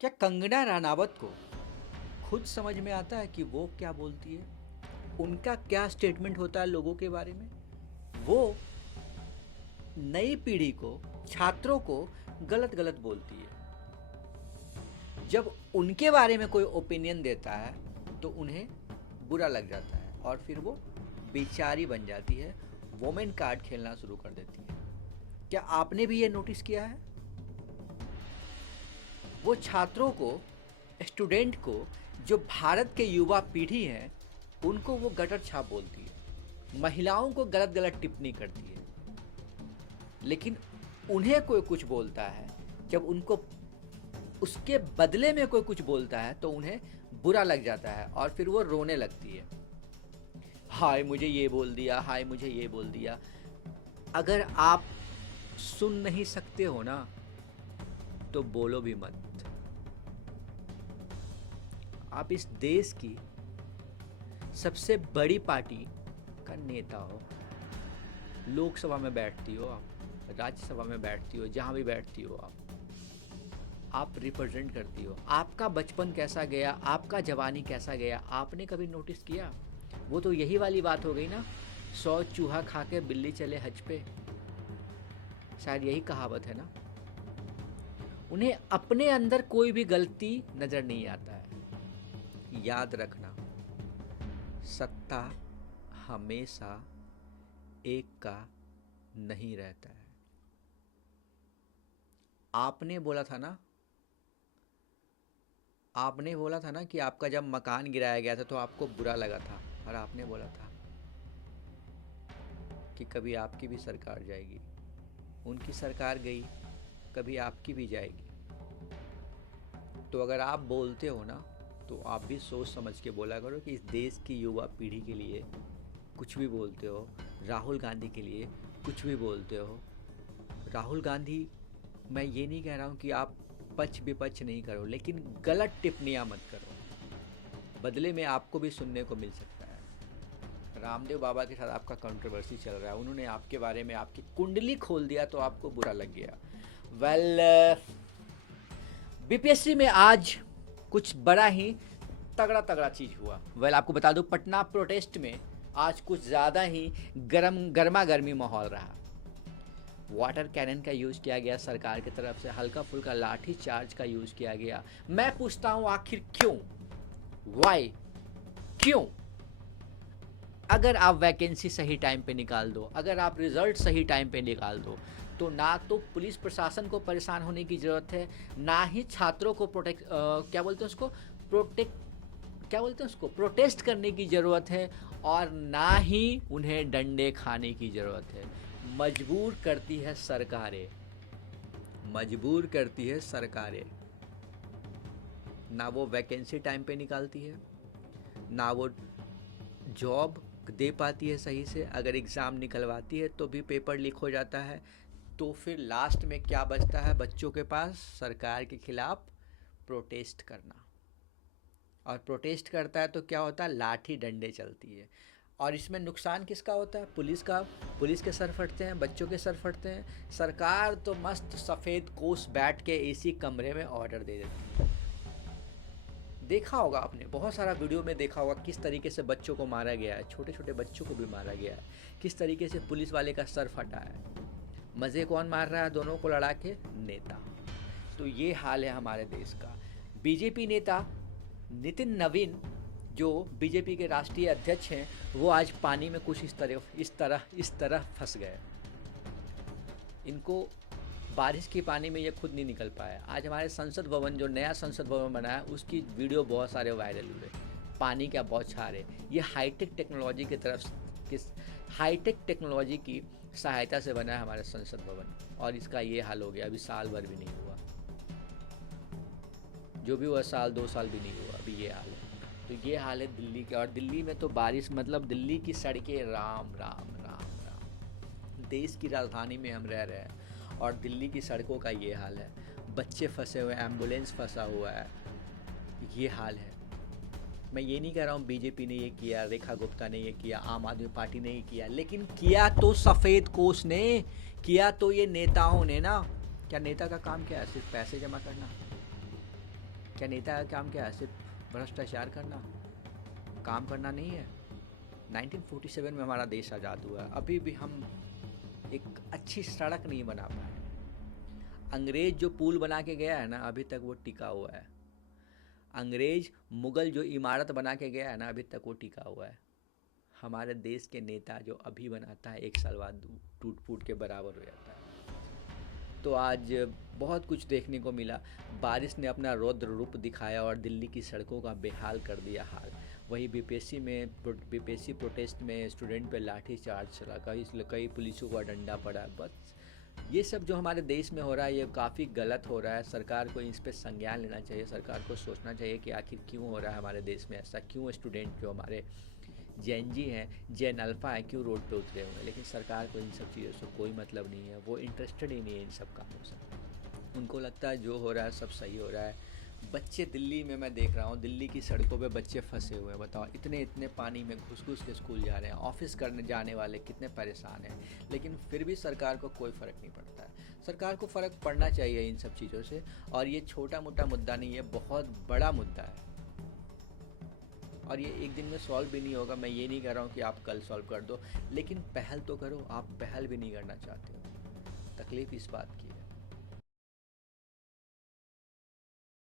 क्या कंगना रनावत को खुद समझ में आता है कि वो क्या बोलती है? उनका क्या स्टेटमेंट होता है लोगों के बारे में? वो नई पीढ़ी को, छात्रों को गलत गलत बोलती है। जब उनके बारे में कोई ओपिनियन देता है तो उन्हें बुरा लग जाता है और फिर वो बेचारी बन जाती है, वोमेन कार्ड खेलना शुरू कर देती है। क्या आपने भी ये नोटिस किया है? वो छात्रों को, स्टूडेंट को, जो भारत के युवा पीढ़ी हैं, उनको वो गटर छाप बोलती है, महिलाओं को गलत गलत टिप्पणी करती है। लेकिन उन्हें कोई कुछ बोलता है, जब उनको उसके बदले में कोई कुछ बोलता है तो उन्हें बुरा लग जाता है और फिर वो रोने लगती है। हाय मुझे ये बोल दिया, हाय मुझे ये बोल दिया। अगर आप सुन नहीं सकते हो ना तो बोलो भी मत। आप इस देश की सबसे बड़ी पार्टी का नेता हो, लोकसभा में बैठती हो आप, राज्यसभा में बैठती हो, जहाँ भी बैठती हो आप रिप्रेजेंट करती हो। आपका बचपन कैसा गया, आपका जवानी कैसा गया, आपने कभी नोटिस किया? वो तो यही वाली बात हो गई ना, 100 चूहा खा के बिल्ली चले हज पे। शायद यही कहावत है ना। उन्हें अपने अंदर कोई भी गलती नजर नहीं आता है। याद रखना, सत्ता हमेशा एक का नहीं रहता है। आपने बोला था ना, आपने बोला था ना कि आपका जब मकान गिराया गया था तो आपको बुरा लगा था, और आपने बोला था कि कभी आपकी भी सरकार जाएगी। उनकी सरकार गई, कभी आपकी भी जाएगी। तो अगर आप बोलते हो ना तो आप भी सोच समझ के बोला करो कि इस देश की युवा पीढ़ी के लिए कुछ भी बोलते हो, राहुल गांधी के लिए कुछ भी बोलते हो। राहुल गांधी, मैं ये नहीं कह रहा हूँ कि आप पक्ष विपक्ष नहीं करो, लेकिन गलत टिप्पणियाँ मत करो, बदले में आपको भी सुनने को मिल सकता है। रामदेव बाबा के साथ आपका कंट्रोवर्सी चल रहा है, उन्होंने आपके बारे में आपकी कुंडली खोल दिया तो आपको बुरा लग गया। बीपीएससी में आज कुछ बड़ा ही तगड़ा तगड़ा चीज़ हुआ। आपको बता दूं, पटना प्रोटेस्ट में आज कुछ ज़्यादा ही गर्मा गर्मी माहौल रहा। वाटर कैनन का यूज़ किया गया सरकार की तरफ से, हल्का फुल्का लाठी चार्ज का यूज़ किया गया। मैं पूछता हूँ आखिर क्यों? वाई? क्यों? अगर आप वैकेंसी सही टाइम पे निकाल दो, अगर आप रिजल्ट सही टाइम पे निकाल दो, तो ना तो पुलिस प्रशासन को परेशान होने की ज़रूरत है, ना ही छात्रों को प्रोटेस्ट करने की ज़रूरत है, और ना ही उन्हें डंडे खाने की ज़रूरत है। मजबूर करती है सरकारें, मजबूर करती है सरकारें। ना वो वैकेंसी टाइम पे निकालती है, ना वो जॉब दे पाती है सही से। अगर एग्ज़ाम निकलवाती है तो भी पेपर लीक हो जाता है। तो फिर लास्ट में क्या बचता है बच्चों के पास? सरकार के खिलाफ प्रोटेस्ट करना। और प्रोटेस्ट करता है तो क्या होता है? लाठी डंडे चलती है। और इसमें नुकसान किसका होता है? पुलिस का। पुलिस के सर फटते हैं, बच्चों के सर फटते हैं। सरकार तो मस्त सफ़ेद कोस बैठ के एसी कमरे में ऑर्डर दे देती है। देखा होगा आपने, बहुत सारा वीडियो में देखा होगा किस तरीके से बच्चों को मारा गया है, छोटे छोटे बच्चों को भी मारा गया है, किस तरीके से पुलिस वाले का सर फटा है। मज़े कौन मार रहा है? दोनों को लड़ा के नेता। तो ये हाल है हमारे देश का। बीजेपी नेता नितिन नवीन, जो बीजेपी के राष्ट्रीय अध्यक्ष हैं, वो आज पानी में कुछ इस तरह फंस गए। इनको बारिश के पानी में ये खुद नहीं निकल पाया। आज हमारे संसद भवन, जो नया संसद भवन बना है, उसकी वीडियो बहुत सारे वायरल हुए। पानी का बौछार है। ये हाईटेक टेक्नोलॉजी की सहायता से बना है हमारे संसद भवन, और इसका ये हाल हो गया। अभी साल भर भी नहीं हुआ, जो भी हुआ साल 2 साल भी नहीं हुआ, अभी ये हाल है। तो ये हाल है दिल्ली के। और दिल्ली में तो बारिश, मतलब दिल्ली की सड़कें राम राम राम राम। देश की राजधानी में हम रह रहे हैं और दिल्ली की सड़कों का ये हाल है। बच्चे फंसे हुए, एम्बुलेंस फंसा हुआ है, ये हाल है। मैं ये नहीं कह रहा हूँ बीजेपी ने ये किया, रेखा गुप्ता ने ये किया, आम आदमी पार्टी ने ये किया, लेकिन किया तो सफ़ेद कोश ने, किया तो ये नेताओं ने ना। क्या नेता का काम क्या है? सिर्फ पैसे जमा करना? क्या नेता का काम क्या है? सिर्फ भ्रष्टाचार करना, काम करना नहीं है। 1947 में हमारा देश आज़ाद हुआ, अभी भी हम एक अच्छी सड़क नहीं बना पाए। अंग्रेज जो पुल बना के गया है ना, अभी तक वो टिका हुआ है। अंग्रेज मुगल जो इमारत बना के गया है ना, अभी तक वो टिका हुआ है। हमारे देश के नेता जो अभी बनाता है, 1 साल बाद टूट फूट के बराबर हो जाता है। तो आज बहुत कुछ देखने को मिला। बारिश ने अपना रौद्र रूप दिखाया और दिल्ली की सड़कों का बेहाल कर दिया हाल। वहीं बीपीएससी प्रोटेस्ट में स्टूडेंट पे लाठी चार्ज चला, कई पुलिसों का डंडा पड़ा। बस ये सब जो हमारे देश में हो रहा है, ये काफ़ी गलत हो रहा है। सरकार को इस पर संज्ञान लेना चाहिए। सरकार को सोचना चाहिए कि आखिर क्यों हो रहा है हमारे देश में ऐसा, क्यों स्टूडेंट जो हमारे जैन जी हैं, जैन अल्फ़ा हैं, क्यों रोड पे उतरे हुए हैं। लेकिन सरकार को इन सब चीज़ों से कोई मतलब नहीं है, वो इंटरेस्टेड ही नहीं है इन सब कामों से। उनको लगता है जो हो रहा है सब सही हो रहा है। बच्चे दिल्ली में मैं देख रहा हूँ, दिल्ली की सड़कों पे बच्चे फंसे हुए हैं। बताओ, इतने इतने पानी में घुस घुस के स्कूल जा रहे हैं, ऑफिस करने जाने वाले कितने परेशान हैं। लेकिन फिर भी सरकार को कोई फ़र्क नहीं पड़ता है। सरकार को फ़र्क पड़ना चाहिए इन सब चीज़ों से। और ये छोटा मोटा मुद्दा नहीं है, बहुत बड़ा मुद्दा है। और ये एक दिन में सॉल्व भी नहीं होगा। मैं ये नहीं कह रहा हूँ कि आप कल सॉल्व कर दो, लेकिन पहल तो करो। आप पहल भी नहीं करना चाहते हो। तकलीफ़ इस बात की है।